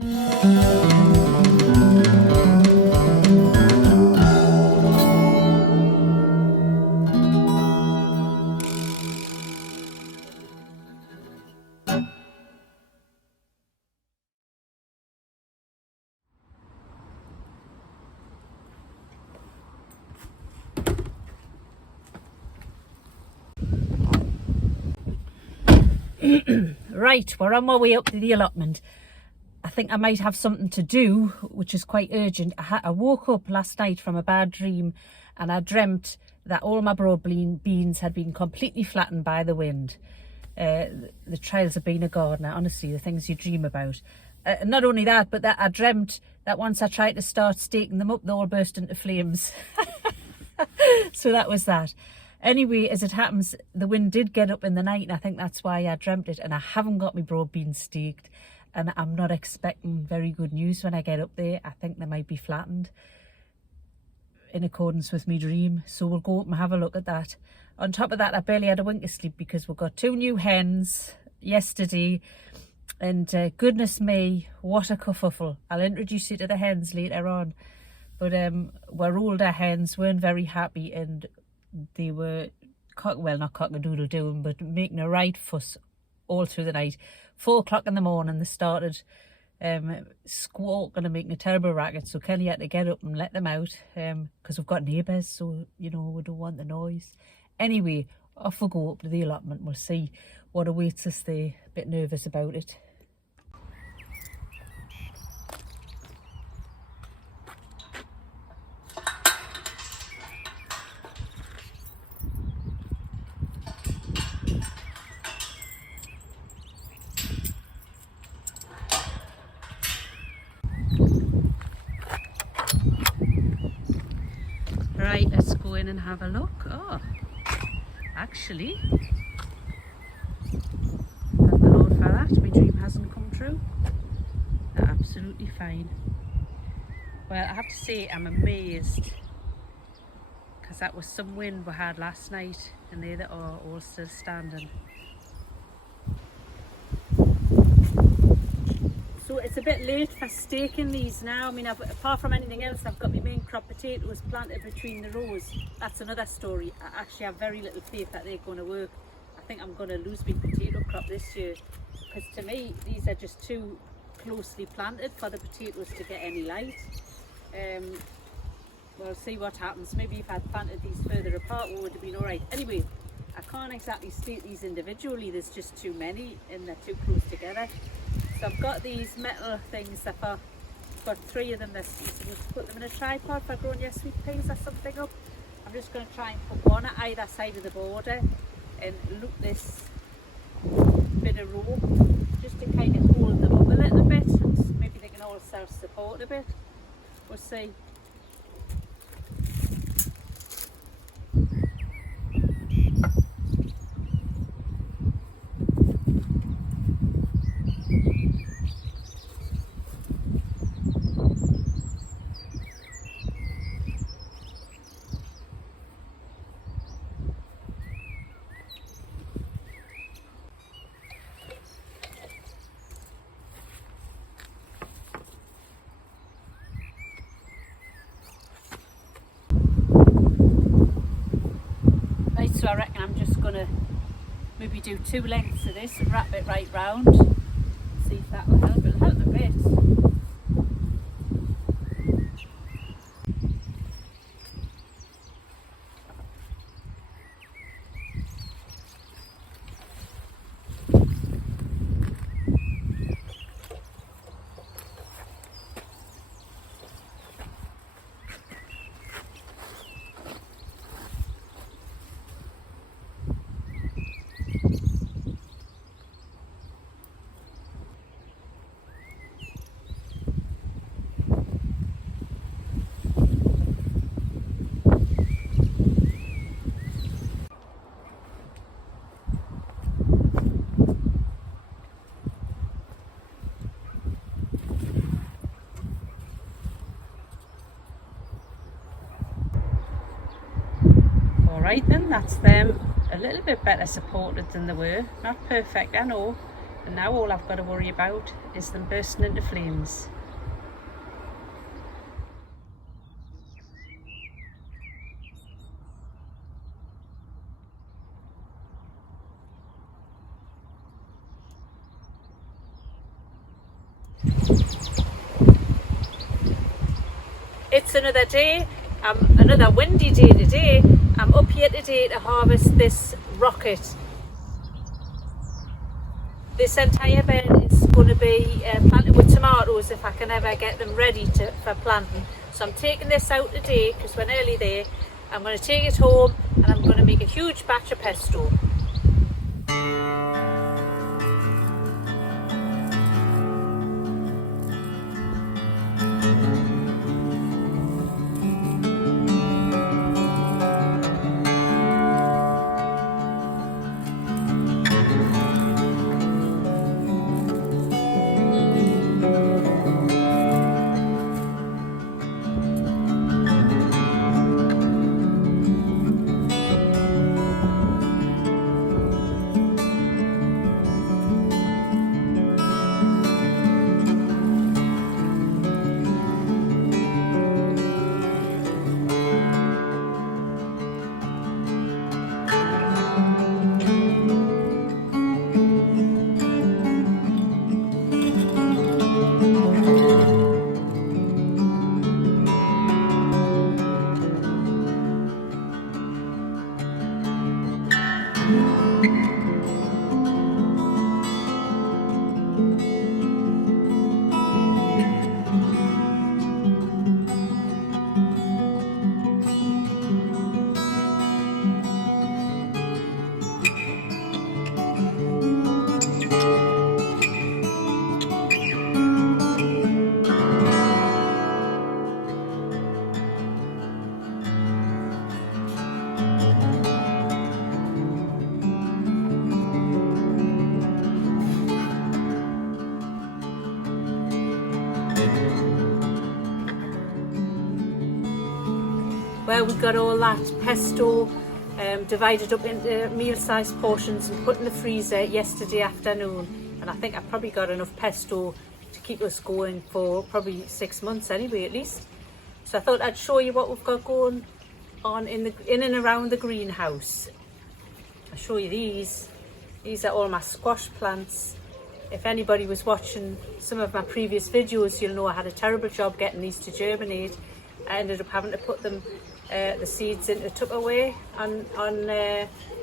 Right, we're on our way up to the allotment. I think I might have something to do, which is quite urgent. I woke up last night from a bad dream and I dreamt that all my broad beans had been completely flattened by the wind. The trials of being a gardener, honestly, the things you dream about. Not only that, but that I dreamt that once I tried to start staking them up, they all burst into flames. So that was that. Anyway, as it happens, the wind did get up in the night and I think that's why I dreamt it, and I haven't got my broad beans staked and I'm not expecting very good news when I get up there. I think they might be flattened in accordance with my dream, so we'll go up and have a look at that. On top of that, I barely had a wink of sleep because we got 2 new hens yesterday, and goodness me, what a kerfuffle. I'll introduce you to the hens later on, but we're older hens, weren't very happy, and they were, well, not cock-a-doodle-doing, but making a right fuss all through the night. 4 o'clock in the morning they started squawking and making a terrible racket, so Kelly had to get up and let them out because we've got neighbours, so you know we don't want the noise. Anyway, off we go up to the allotment. We'll see what awaits us there. A bit nervous about it. Right, let's go in and have a look. Oh, actually, thank the Lord for that, my dream hasn't come true. They're absolutely fine. Well, I have to say I'm amazed, because that was some wind we had last night and there they are all still standing. So it's a bit late for staking these now. I mean, apart from anything else, I've got my main crop potatoes planted between the rows. That's another story. I actually have very little faith that they're going to work. I think I'm going to lose my potato crop this year, because to me these are just too closely planted for the potatoes to get any light. We'll see what happens. Maybe if I'd planted these further apart, we would have been alright. Anyway, I can't exactly stake these individually. There's just too many and they're too close together. So I've got these metal things. I've got 3 of them. I'm supposed to put them in a tripod for growing your sweet peas or something up. I'm just going to try and put one at either side of the border and loop this bit of rope just to kind of hold them up a little bit, and maybe they can all self-support a bit. We'll see. So I reckon I'm just going to maybe do 2 lengths of this and wrap it right round. See if that will help. It'll help a bit. Right then, that's them. A little bit better supported than they were. Not perfect, I know. And now all I've got to worry about is them bursting into flames. It's another day, another windy day today. I'm up here today to harvest this rocket. This entire bed is going to be planted with tomatoes if I can ever get them ready for planting. So I'm taking this out today because we're nearly there. I'm going to take it home and I'm going to make a huge batch of pesto. Well, we got all that pesto divided up into meal-sized portions and put in the freezer yesterday afternoon, and I think I probably got enough pesto to keep us going for probably 6 months anyway, at least. So I thought I'd show you what we've got going on in and around the greenhouse. I'll show you these. These are all my squash plants. If anybody was watching some of my previous videos, you'll know I had a terrible job getting these to germinate. I ended up having to put them, the seeds into Tupperware on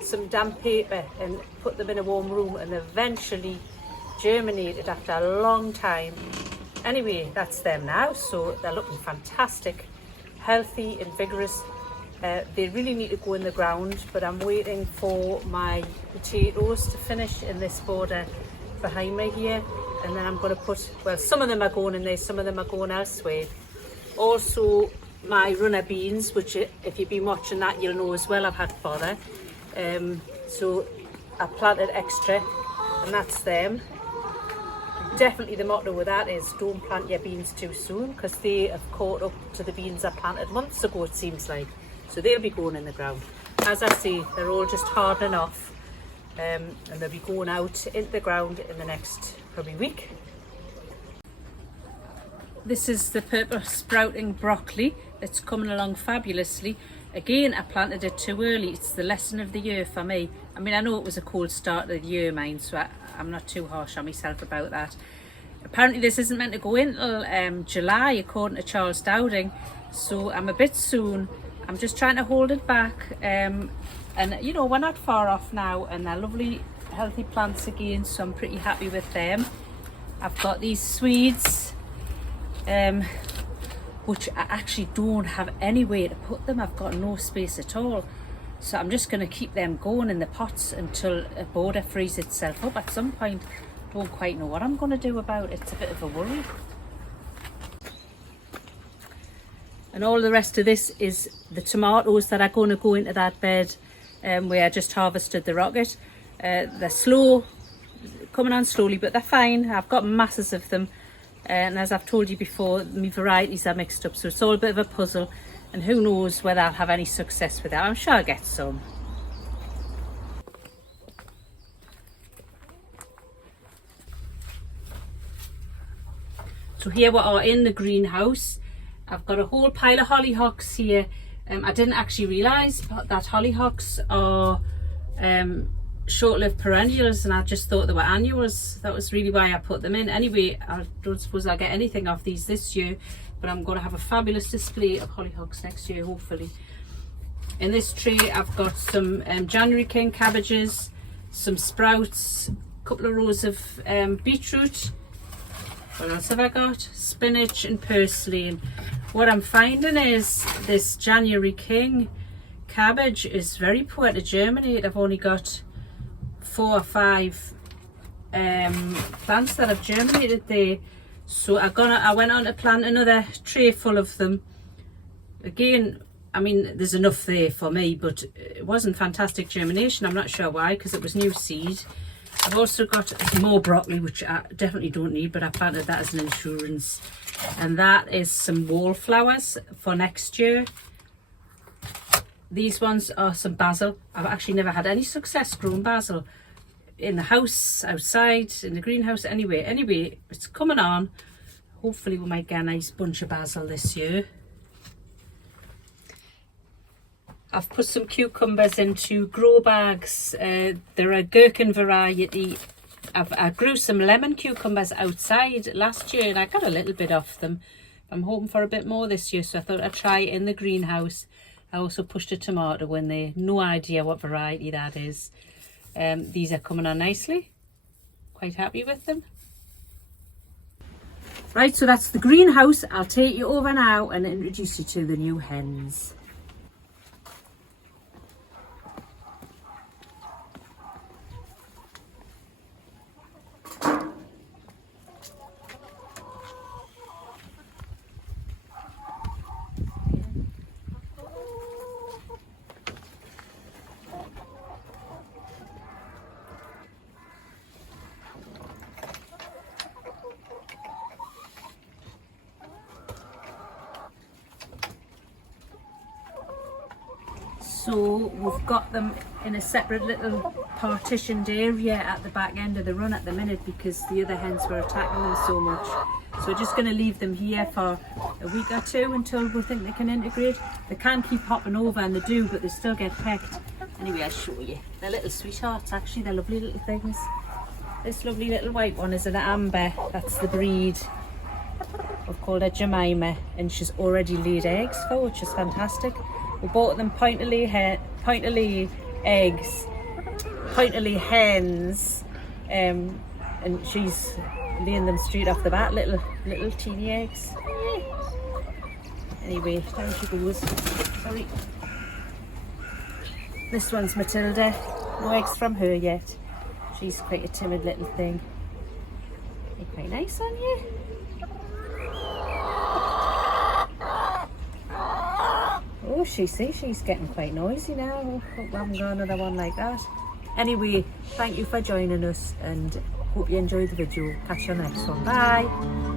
some damp paper and put them in a warm room, and eventually germinated after a long time. Anyway, that's them now, so they're looking fantastic, healthy and vigorous. They really need to go in the ground, but I'm waiting for my potatoes to finish in this border behind me here, and then I'm going to put, well, some of them are going in there, some of them are going elsewhere. Also my runner beans, which if you've been watching that you'll know as well I've had fodder, so I planted extra, and that's them. Definitely the motto with that is don't plant your beans too soon, because they have caught up to the beans I planted months ago, it seems like. So they'll be going in the ground. As I say, they're all just hardening off, and they'll be going out into the ground in the next probably week. This is the purple sprouting broccoli that's coming along fabulously. Again, I planted it too early. It's the lesson of the year for me. I mean, I know it was a cold start of the year, mine, so I'm not too harsh on myself about that. Apparently this isn't meant to go in till July, according to Charles Dowding, so I'm a bit soon. I'm just trying to hold it back, and you know, we're not far off now, and they're lovely healthy plants again, so I'm pretty happy with them. I've got these Swedes, which I actually don't have anywhere to put them. I've got no space at all, so I'm just going to keep them going in the pots until a border frees itself up at some point. Don't quite know what I'm going to do about it. It's a bit of a worry. And all the rest of this is the tomatoes that are going to go into that bed where I just harvested the rocket. They're slow, coming on slowly, but they're fine. I've got masses of them, and as I've told you before, my varieties are mixed up, so it's all a bit of a puzzle, and who knows whether I'll have any success with that. I'm sure I'll get some. So here we are in the greenhouse. I've got a whole pile of hollyhocks here. I didn't actually realise that hollyhocks are short-lived perennials, and I just thought they were annuals. That was really why I put them in. Anyway, I don't suppose I'll get anything off these this year, but I'm going to have a fabulous display of hollyhocks next year, hopefully. In this tray I've got some January King cabbages, some sprouts, a couple of rows of beetroot. What else have I got? Spinach and purslane. What I'm finding is this January King cabbage is very poor to germinate. I've only got 4 or 5 plants that have germinated there. So I went on to plant another tray full of them. Again, I mean, there's enough there for me, but it wasn't fantastic germination. I'm not sure why, because it was new seed. I've also got more broccoli, which I definitely don't need, but I planted that as an insurance. And that is some wallflowers for next year. These ones are some basil. I've actually never had any success growing basil in the house, outside, in the greenhouse, anyway. Anyway, it's coming on. Hopefully we might get a nice bunch of basil this year. I've put some cucumbers into grow bags. They're a gherkin variety. I grew some lemon cucumbers outside last year and I got a little bit off them. I'm hoping for a bit more this year, so I thought I'd try it in the greenhouse. I also pushed a tomato in there. No idea what variety that is. These are coming on nicely. Quite happy with them. Right, so that's the greenhouse. I'll take you over now and introduce you to the new hens. So we've got them in a separate little partitioned area at the back end of the run at the minute because the other hens were attacking them so much. So we're just going to leave them here for a week or two until we think they can integrate. They can keep hopping over, and they do, but they still get pecked. Anyway, I'll show you. They're little sweethearts actually, they're lovely little things. This lovely little white one is an amber, that's the breed. We've called her Jemima, and she's already laid eggs for, which is fantastic. We bought them pointily eggs, pointily hens, and she's laying them straight off the bat, little teeny eggs. Anyway, down she goes. Sorry. This one's Matilda. No eggs from her yet. She's quite a timid little thing. They're quite nice on you. Oh, she's getting quite noisy now. Hope we haven't got another one like that. Anyway, thank you for joining us and hope you enjoyed the video. Catch you on the next one. Bye.